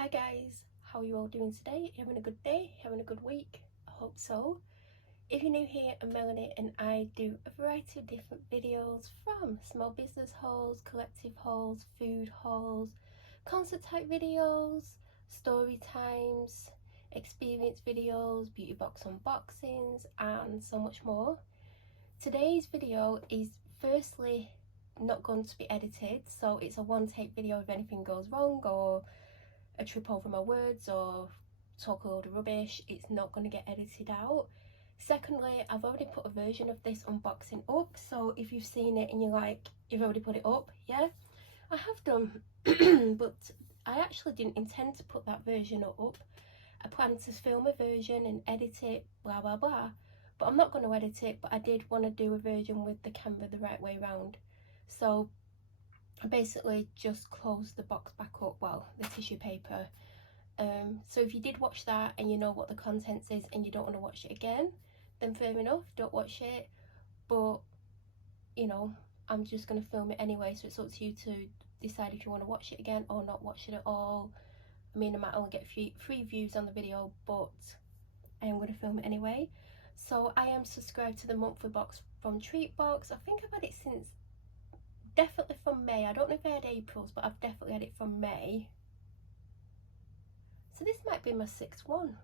Hi guys, how are you all doing today? Having a good day? Having a good week? I hope so. If you're new here, Melanie and I do a variety of different videos, from small business hauls, collective hauls, food hauls, concert type videos, story times, experience videos, beauty box unboxings and so much more. Today's video is firstly not going to be edited, so it's a one take video if anything goes wrong or a trip over my words or talk a load of rubbish. It's not going to get edited out. Secondly, I've already put a version of this unboxing up, so if you've seen it and you're like, you've already put it up, yeah, I have done. But I actually didn't intend to put that version up. I planned to film a version and edit it, blah blah blah, but I'm not going to edit it. But I did want to do a version with the camera the right way around, so I basically just closed the box back up, well, the tissue paper. So if you did watch that and you know what the contents is and you don't want to watch it again, then fair enough, don't watch it. But you know, I'm just going to film it anyway, so it's up to you to decide if you want to watch it again or not watch it at all. I mean, I might only get three views on the video, but I am going to film it anyway. So I am subscribed to the monthly box from Treatbox. I think I've had it since definitely from May. I don't know if I had April's, but I've definitely had it from May. So this might be my sixth one.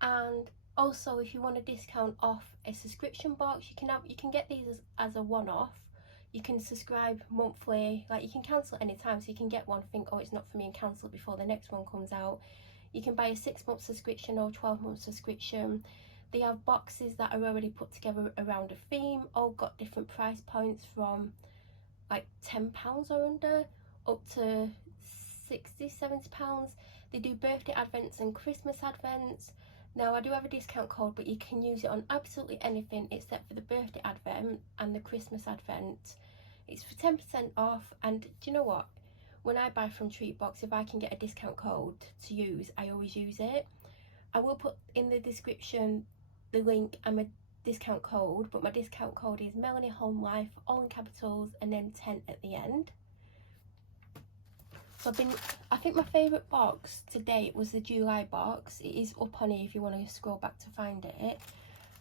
And also, if you want a discount off a subscription box, you can get these as a one-off. You can subscribe monthly, like you can cancel at any time, so you can get one, think, oh, it's not for me, and cancel it before the next one comes out. You can buy a 6-month subscription or 12-month subscription. They have boxes that are already put together around a theme, all got different price points, from like £10 or under up to £60–70. They do birthday advents and Christmas advents. Now I do have a discount code, but you can use it on absolutely anything except for the birthday advent and the Christmas advent. It's for 10% off. And do you know what, when I buy from Treatbox, if I can get a discount code to use, I always use it. I will put in the description the link and my discount code, but my discount code is Melanie Home Life, all in capitals, and then 10 at the end. So I think my favourite box to date was the July box. It is up on here if you want to scroll back to find it.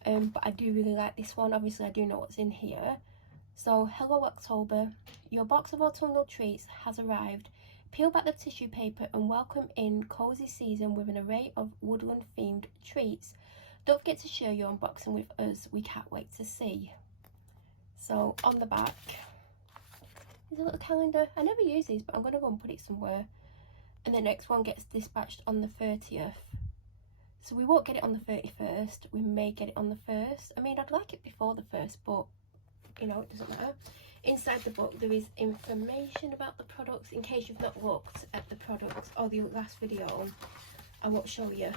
But I do really like this one. Obviously I do know what's in here. So, hello October, your box of autumnal treats has arrived. Peel back the tissue paper and welcome in cozy season with an array of woodland themed treats. Don't forget to share your unboxing with us, we can't wait to see. So on the back is a little calendar. I never use these, but I'm going to go and put it somewhere. And the next one gets dispatched on the 30th. So we won't get it on the 31st, we may get it on the 1st. I mean, I'd like it before the 1st, but you know, it doesn't matter. Inside the book there is information about the products, in case you've not looked at the products or the last video, I won't show you.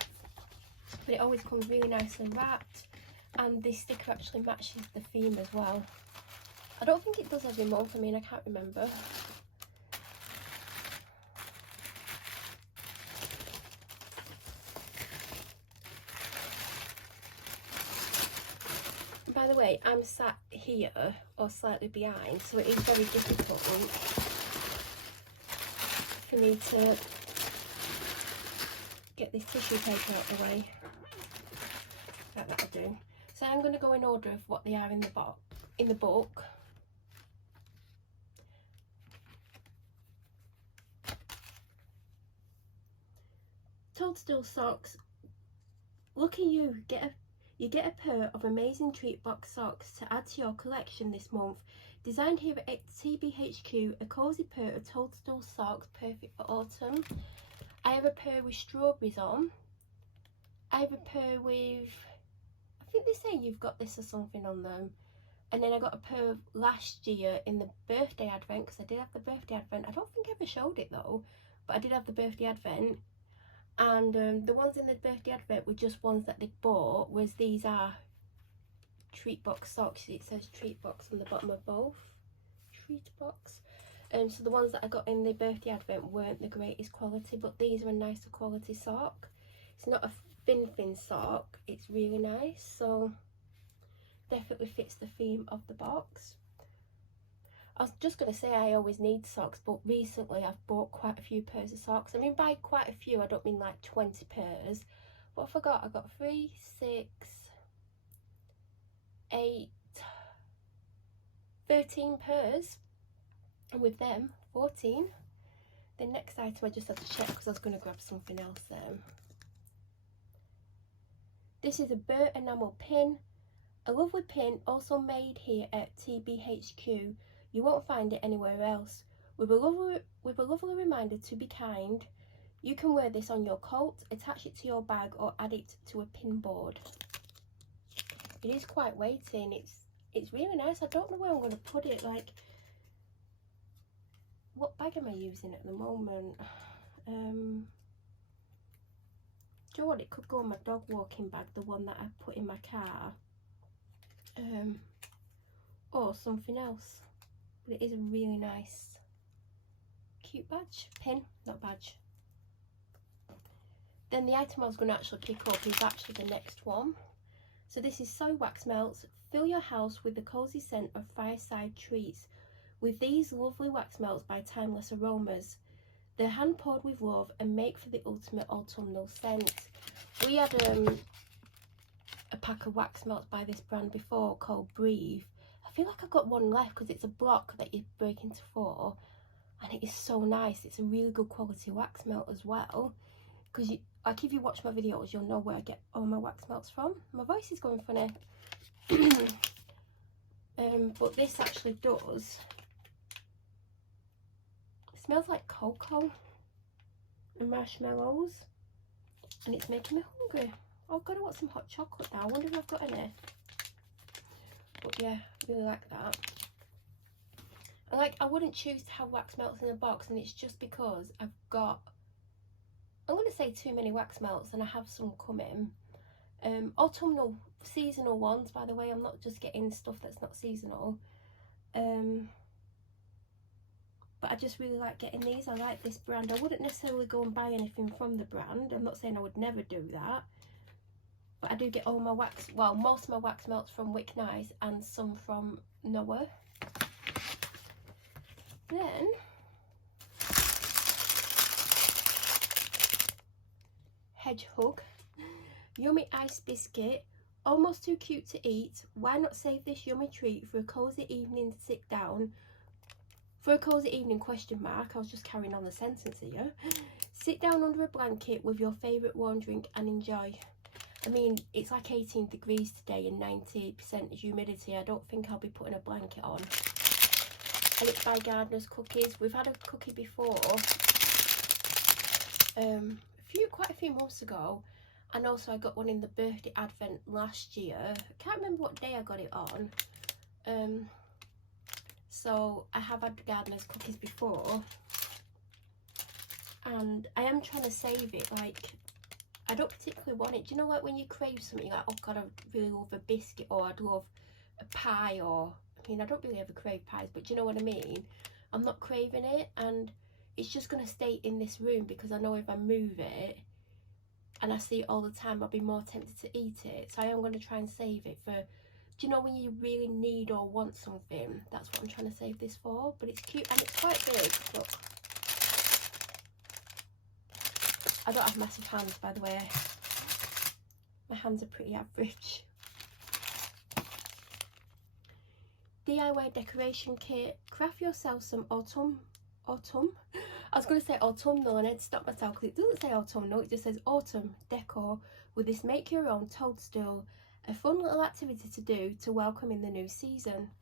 But it always comes really nicely wrapped, and this sticker actually matches the theme as well. I don't think it does every month, I mean, I can't remember. By the way, I'm sat here or slightly behind, so it is very difficult for me to get this tissue paper out of the way. Like that'll do. So I'm going to go in order of what they are in the book. Toadstool socks. Look at you, you get a pair of amazing Treatbox socks to add to your collection this month. Designed here at TBHQ, a cozy pair of toadstool socks, perfect for autumn. I have a pair with strawberries on. I have a pair with, I think they say you've got this or something on them. And then I got a pair of last year in the birthday advent, because I did have the birthday advent. I don't think I ever showed it though, but I did have the birthday advent. And the ones in the birthday advent were just ones that they bought, was these are Treatbox socks. It says Treatbox on the bottom of both. Treatbox. So the ones that I got in the birthday advent weren't the greatest quality, but these are a nicer quality sock. It's not a thin sock, it's really nice, so definitely fits the theme of the box. I was just going to say I always need socks, but recently I've bought quite a few pairs of socks. I mean, by quite a few, I don't mean like 20 pairs. What have I got? I got 3, 6, 8, 13 pairs. And with them, 14. The next item I just had to check because I was going to grab something else then. This is a burnt enamel pin. A lovely pin also made here at TBHQ. You won't find it anywhere else. With a lovely reminder to be kind. You can wear this on your coat, attach it to your bag or add it to a pin board. It is quite weighty and it's really nice. I don't know where I'm going to put it. Like, what bag am I using at the moment? Do you know what? It could go in my dog walking bag, the one that I put in my car. Or something else. But it is a really nice, cute badge. Pin, not badge. Then the item I was going to actually pick up is actually the next one. So this is soy wax melts. Fill your house with the cozy scent of fireside treats with these lovely wax melts by Timeless Aromas. They're hand poured with love and make for the ultimate autumnal scent. We had a pack of wax melts by this brand before called Breathe. I feel like I've got one left because it's a block that you break into 4 and it is so nice. It's a really good quality wax melt as well, because like if you watch my videos you'll know where I get all my wax melts from. My voice is going funny. But this actually does, it smells like cocoa and marshmallows and it's making me hungry. Oh god, I want some hot chocolate now. I wonder if I've got any. But yeah, really like that. And like, I wouldn't choose to have wax melts in a box, and it's just because I've got, I'm going to say too many wax melts, and I have some coming. Autumnal, seasonal ones, by the way. I'm not just getting stuff that's not seasonal. But I just really like getting these. I like this brand. I wouldn't necessarily go and buy anything from the brand. I'm not saying I would never do that. But I do get all my wax, well, most of my wax melts from Wick Nice and some from Noah. Then, Hedgehog, yummy ice biscuit, almost too cute to eat. Why not save this yummy treat for a cozy evening sit down? For a cozy evening question mark, I was just carrying on the sentence here. Sit down under a blanket with your favourite warm drink and enjoy. I mean, it's like 18 degrees today and 90% humidity. I don't think I'll be putting a blanket on. And it's by Gardener's Cookies. We've had a cookie before, quite a few months ago, and also I got one in the birthday advent last year. I can't remember what day I got it on. So I have had Gardener's Cookies before, and I am trying to save it. Like, I don't particularly want it. Do you know, like when you crave something, you're like, oh god, I really love a biscuit, or I'd love a pie, or, I mean, I don't really ever crave pies, but do you know what I mean? I'm not craving it, and it's just going to stay in this room because I know if I move it and I see it all the time, I'll be more tempted to eat it. So I am going to try and save it for, do you know when you really need or want something? That's what I'm trying to save this for. But it's cute and it's quite big. Look, I don't have massive hands, by the way. My hands are pretty average. DIY decoration kit. Craft yourself some autumn. I was going to say autumnal and I had to stop myself because it doesn't say autumnal, it just says autumn decor with this make your own toadstool. A fun little activity to do to welcome in the new season.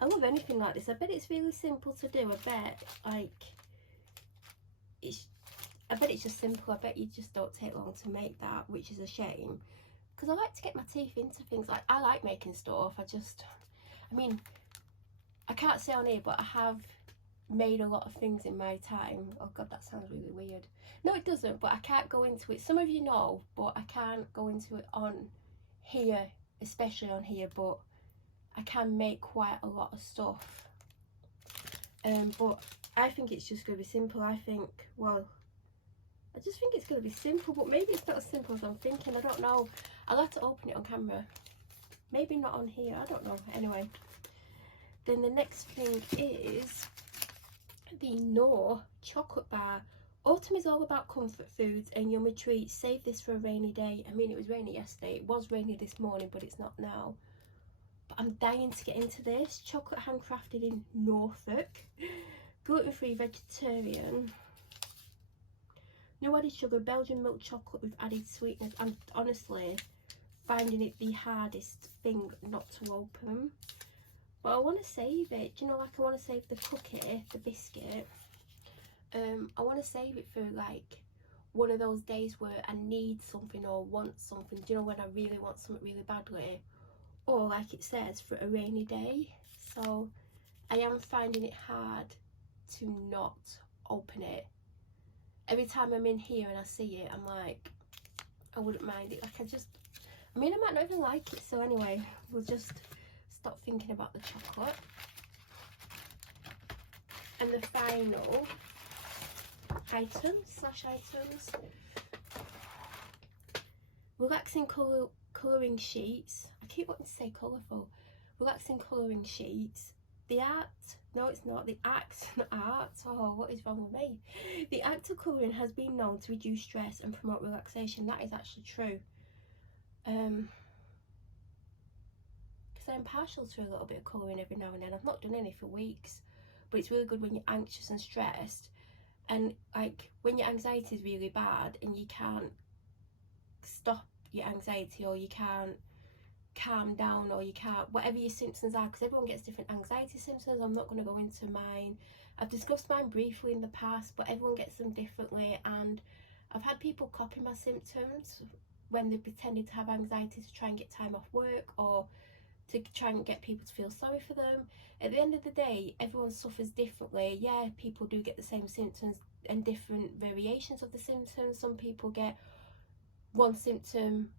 I love anything like this. I bet it's really simple to do. I bet it's just simple. I bet you just don't take long to make that, which is a shame. Because I like to get my teeth into things. Like, I like making stuff. I mean, I can't say on here, but I have made a lot of things in my time. Oh god, that sounds really weird. No, it doesn't, but I can't go into it. Some of you know, but I can't go into it on here, especially on here, but I can make quite a lot of stuff. But I think it's just going to be simple. I just think it's going to be simple, but maybe it's not as simple as I'm thinking. I don't know. I'll have to open it on camera. Maybe not on here. I don't know. Anyway, Then the next thing is the Knorr chocolate bar. Autumn is all about comfort foods and yummy treats. Save this for a rainy day. I mean, it was rainy yesterday. It was rainy this morning, but it's not now. But I'm dying to get into this. Chocolate handcrafted in Norfolk. Gluten-free, vegetarian. No added sugar. Belgian milk chocolate with added sweetness. I'm honestly finding it the hardest thing not to open. But I want to save it. Do you know, like, I want to save the cookie, the biscuit. I want to save it for like one of those days where I need something or want something. Do you know, when I really want something really badly, or like it says, for a rainy day. So I am finding it hard to not open it. Every time I'm in here and I see it, I'm like, I wouldn't mind it. Like, I mean, I might not even like it. So anyway, we'll just stop thinking about the chocolate. And the final items, relaxing colouring sheets. I keep wanting to say colourful. Relaxing colouring sheets. The art, no it's not, the act, not art, oh what is wrong with me? The act of colouring has been known to reduce stress and promote relaxation. That is actually true. Because I'm partial to a little bit of colouring every now and then. I've not done any for weeks, but it's really good when you're anxious and stressed. And like when your anxiety is really bad and you can't stop your anxiety, or you can't calm down, or you can't, whatever your symptoms are, because everyone gets different anxiety symptoms. I'm not going to go into mine. I've discussed mine briefly in the past, but everyone gets them differently. And I've had people copy my symptoms when they pretended to have anxiety to try and get time off work, or to try and get people to feel sorry for them. At the end of the day, everyone suffers differently. Yeah, people do get the same symptoms and different variations of the symptoms. Some people get one symptom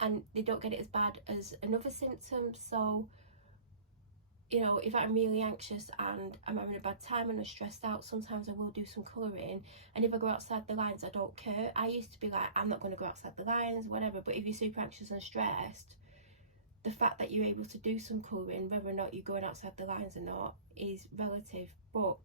and they don't get it as bad as another symptom. So, you know, if I'm really anxious and I'm having a bad time and I'm stressed out, sometimes I will do some colouring. And if I go outside the lines, I don't care. I used to be like, I'm not going to go outside the lines, whatever. But if you're super anxious and stressed, the fact that you're able to do some colouring, whether or not you're going outside the lines or not, is relative. But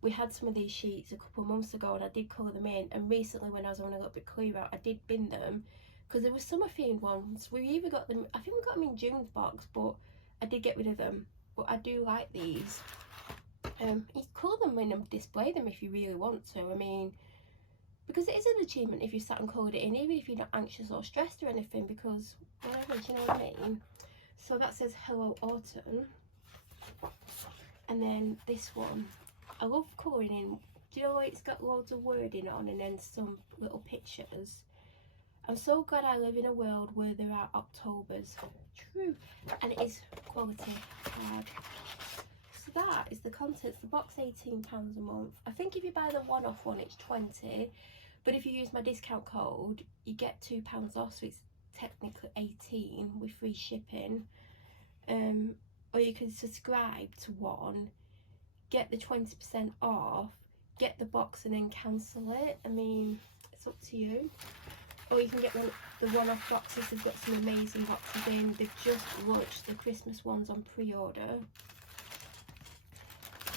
we had some of these sheets a couple of months ago and I did colour them in. And recently, when I was on a little bit clear out, I did bin them because there were summer themed ones. We either got them, I think we got them in June's box, but I did get rid of them. But I do like these. You colour them in and display them if you really want to. I mean, because it is an achievement if you sat and coloured it in, even if you're not anxious or stressed or anything, because whatever, do you know what I mean? So that says Hello Autumn. And then this one, I love colouring in. Do you know, it's got loads of wording on and then some little pictures. I'm so glad I live in a world where there are Octobers. True. And it is quality card. So that is the contents. The box £18 a month. I think if you buy the one-off one, it's 20. But if you use my discount code, you get £2 off. So it's technically 18 with free shipping. Or you can subscribe to one, get the 20% off, get the box and then cancel it. I mean, it's up to you. Or you can get the one-off boxes. They've got some amazing boxes in. They've just launched the Christmas ones on pre-order.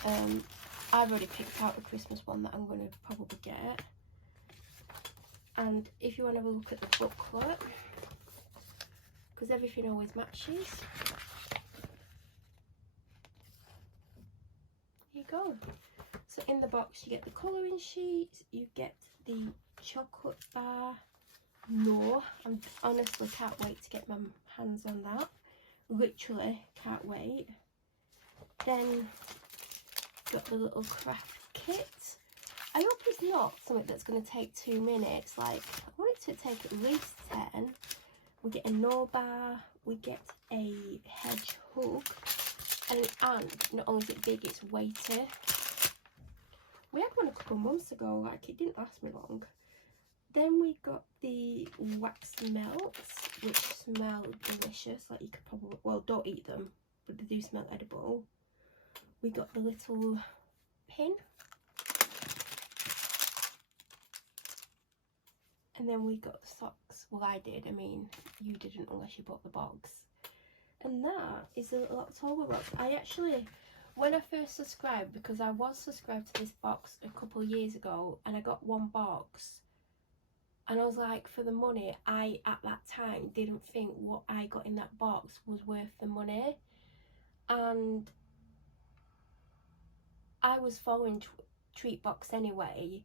I've already picked out the Christmas one that I'm going to probably get. And if you want to have a look at the booklet, because everything always matches. Here you go. So in the box you get the colouring sheets, you get the chocolate bar. No, I honestly can't wait to get my hands on that. Literally can't wait. Then got the little craft kit. I hope it's not something that's going to take 2 minutes. Like, I want it to take at least 10. We get a no bar, we get a hedgehog, and not only is it big, it's weighty. We had one a couple of months ago, like it didn't last me long. Then we got the wax melts, which smell delicious, like you could probably, well, don't eat them, but they do smell edible. We got the little pin. And then we got the socks. Well, I did. I mean, you didn't unless you bought the box. And that is a little October box. I actually when I first subscribed, because I was subscribed to this box a couple of years ago, and I got one box, and I was like, for the money, I at that time didn't think what I got in that box was worth the money. And I was following Treatbox anyway,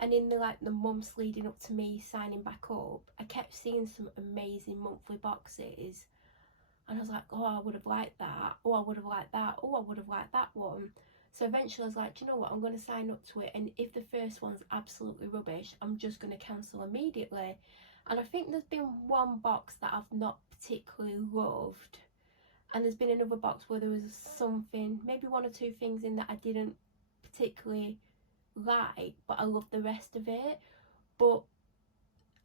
and in the months leading up to me signing back up, I kept seeing some amazing monthly boxes, and I was like, oh, I would have liked that, oh, I would have liked that, oh, I would have liked that one. So eventually I was like, do you know what, I'm going to sign up to it, and if the first one's absolutely rubbish, I'm just going to cancel immediately. And I think there's been one box that I've not particularly loved, and there's been another box where there was something, maybe one or two things in that I didn't particularly like, but I love the rest of it. But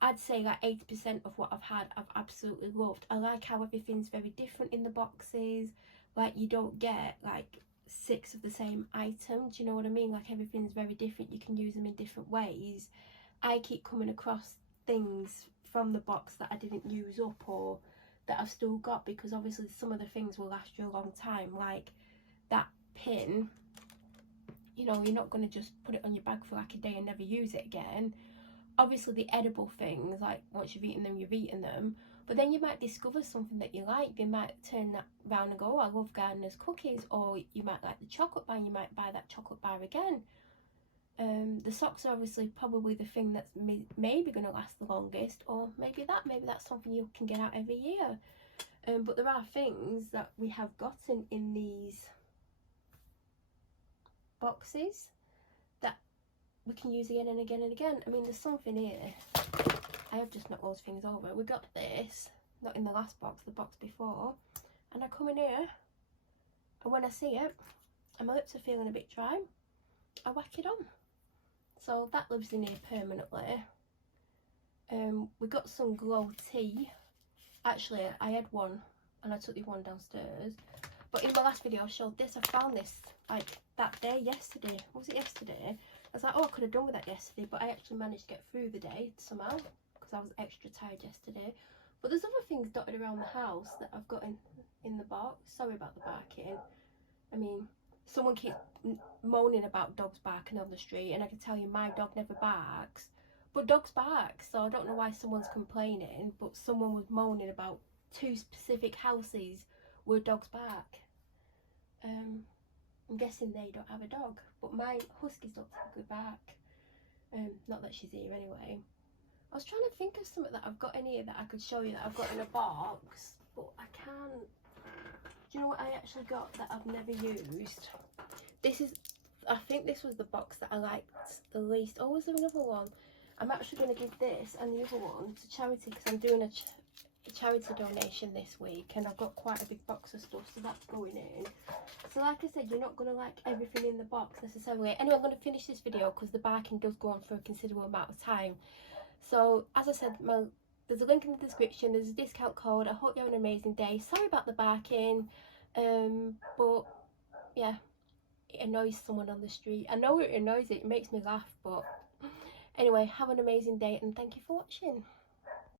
I'd say like 80% of what I've had I've absolutely loved. I like how everything's very different in the boxes. Like, you don't get like 6 of the same item, do you know what I mean? Like, everything's very different, you can use them in different ways. I keep coming across things from the box that I didn't use up, or that I've still got, because obviously some of the things will last you a long time. Like that pin, you know, you're not going to just put it on your bag for like a day and never use it again. Obviously the edible things, like once you've eaten them, you've eaten them. But then you might discover something that you like. You might turn that round and go, oh, I love Gardener's cookies. Or you might like the chocolate bar, and you might buy that chocolate bar again. The socks are obviously probably the thing that's maybe going to last the longest, or maybe that's something you can get out every year. But there are things that we have gotten in these boxes that we can use again and again and again. I mean, there's something here. I have just knocked those things over. We got this, not in the last box, the box before. And I come in here, and when I see it, and my lips are feeling a bit dry, I whack it on. So that lives in here permanently. We got some glow tea. Actually, I had one, and I took the one downstairs. But in my last video, I showed this. I found this like that day, yesterday. Was it yesterday? I was like, oh, I could have done with that yesterday, but I actually managed to get through the day somehow, because I was extra tired yesterday. But there's other things dotted around the house that I've got in the box. Sorry about the barking. I mean, someone keeps moaning about dogs barking on the street, and I can tell you my dog never barks, but dogs bark. So I don't know why someone's complaining, but someone was moaning about 2 specific houses where dogs bark. I'm guessing they don't have a dog, but my huskies don't typically bark. Not that she's here anyway. I was trying to think of something that I've got in here that I could show you that I've got in a box, but I can't. Do you know what I actually got that I've never used? This is, I think this was the box that I liked the least. Oh, is there another one? I'm actually going to give this and the other one to charity, because I'm doing a charity donation this week, and I've got quite a big box of stuff, so that's going in. So like I said, you're not going to like everything in the box necessarily. Anyway, I'm going to finish this video because the barking does go on for a considerable amount of time. So as I said, there's a link in the description, there's a discount code. I hope you have an amazing day. Sorry about the barking, but yeah, it annoys someone on the street. I know it annoys it makes me laugh, but anyway, have an amazing day, and thank you for watching.